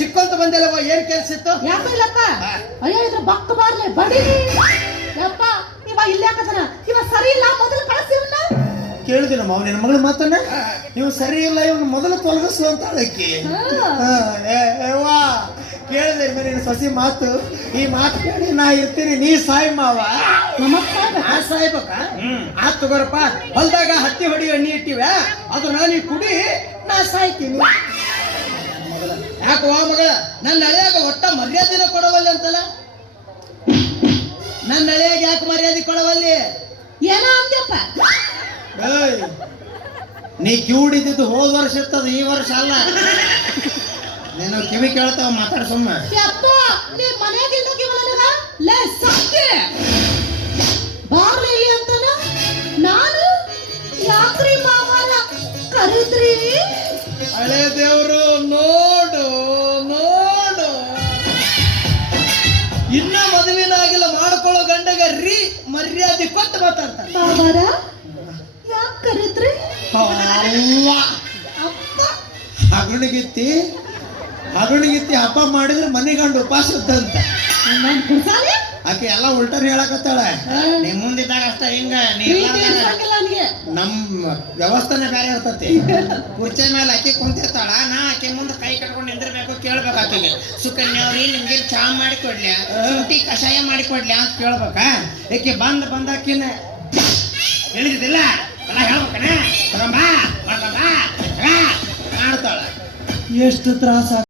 ಸಿಕ್ಕಂತ ಬಂದಲ್ಲವ, ಏನ್ ಕೆಲ್ಸ ಇತ್ತು? ಯಾಕ ಇಲ್ಲಕ್ಕ? ಅಯ್ಯೋ ಇದ್ರ ಬಕ್ಕ ಬಾರ್ಲೆ ಬಡಿ ಯಪ್ಪ. ಇವ ಇಲ್ಲಿ ಯಾಕದನ? ಇವ ಸರಿ ಇಲ್ಲ, ಮೊದಲು ಕಳಿಸಿವನ್ನ. ಕೇಳಿದೆ ನಮ್ಮ ಅವನ ಮಗಳ ಮಾತನ್ನ. ನೀವು ಸರಿ ಇಲ್ಲ, ಇವನು ಮೊದಲು ತೊಲಗಿಸು ಅಂತ ಹೇಳಕ್ಕೆ. ಕೇಳಿದೆ ನೀನು ಸಸಿ ಮಾತು. ಈ ಮಾತು ಕೇಳಿ ನಾ ಇರ್ತೀನಿ, ನೀ ಸಾಯಿ ಮಾವ. ನಾ ಸಾಯ್ಬೇಕ? ಆತ್ ತಗೋರಪ್ಪ. ಹೊಲ್ದಾಗ ಹತ್ತಿ ಹೊಡಿ ಎಣ್ಣೆ ಇಟ್ಟಿವ, ಅದು ನಾನು ಕುಡಿ, ನಾ ಸಾಯ್ತೀನಿ. ಯಾಕವಾ ಮಗಳ, ನನ್ನ ಹಳೆಯಾಗ ಒಟ್ಟ ಮರ್ಯಾದೆನ ಕೊಡವಲ್ಲಿ ಅಂತಲ್ಲ? ನನ್ನ ಹಳೆಯಾಗ ಯಾಕೆ ಮರ್ಯಾದೆ ಕೊಡವಲ್ಲಿ? ಏನೋ ಅಂದ್ಯಪ್ಪ. ನೀ ಕಿವುಡಿದ್ದು ಹೋದ ವರ್ಷ ಇರ್ತದ, ಈ ವರ್ಷ ಅಲ್ಲ. ನೀನು ಕಿವಿ ಕೇಳ್ತಾವ, ಮಾತಾಡ ಸುಮ್ಮ. ಯಪ್ಪ ನೀ ಮನೆಯಾಗಿಂದ ಕಿವಳನಗ ಲೇ ಸಕ್ಕೆ ಬಾರ್ಲಿ ಅಂತನ. ನಾನು ಯಾಕ್ರಿ ಮಾವನ ಕರೆದ್ರಿ? ಹಳೆ ದೇವ್ರು ನೋಡು ನೋಡು, ಇನ್ನ ಮದುವಿನಾಗಿಲ್ಲ ಮಾಡ್ಕೊಳ್ಳೋ ಗಂಡಗ ರೀ ಮರ್ಯಾದೆ ಕೊಟ್ಟು ಮಾತಾಡ್ತಾರೆ. ಬಾಬಾರ ಯಾಕೆ ಕರೆದ್ರಿ? ಹಗಣಿಗಿತ್ತಿ ಹಬ್ಬ ಮಾಡಿದ್ರೆ ಮನೆಗಂಡು ಉಪವಾಸ ಇದ್ದಂತ. ಆಕೆ ಎಲ್ಲ ಉಲ್ಟನ್ ಹೇಳಕತ್ತಾಳ. ನೀ ಮುಂದಿದ್ದಾಗ ಅಷ್ಟ ಹಿಂಗ ನಮ್ಮ ವ್ಯವಸ್ಥೆನೆ ಬೇರೆ ಇರ್ತತಿ. ಕುರ್ಚಿ ಮೇಲೆ ಆಕೆ ಕುಂತಿರ್ತಾಳ, ನಾ ಆಕೆ ಮುಂದೆ ಕೈ ಕಟ್ಕೊಂಡು ನಿಂದಿರ್ಬೇಕು, ಕೇಳ್ಬೇಕು ಆಕೆಗೆ. ಸುಕನ್ಯವ್ರಿ ನಿಮ್ಗೆ ಚಾ ಮಾಡಿ ಕೊಡ್ಲಿ, ಶುಂಠಿ ಕಷಾಯ ಮಾಡಿ ಕೊಡ್ಲಿ ಅಂತ ಕೇಳ್ಬೇಕಾ? ಆಕೆ ಬಂದಾಕಿನ ಹೇಳಿದಿಲ್ಲ ಎಲ್ಲ ಹೇಳ್ಬೇಕನ, ತಗೊಂಬಾ ಮಾಡ್ತಾಳ. ಎಷ್ಟು ತ್ರಾಸ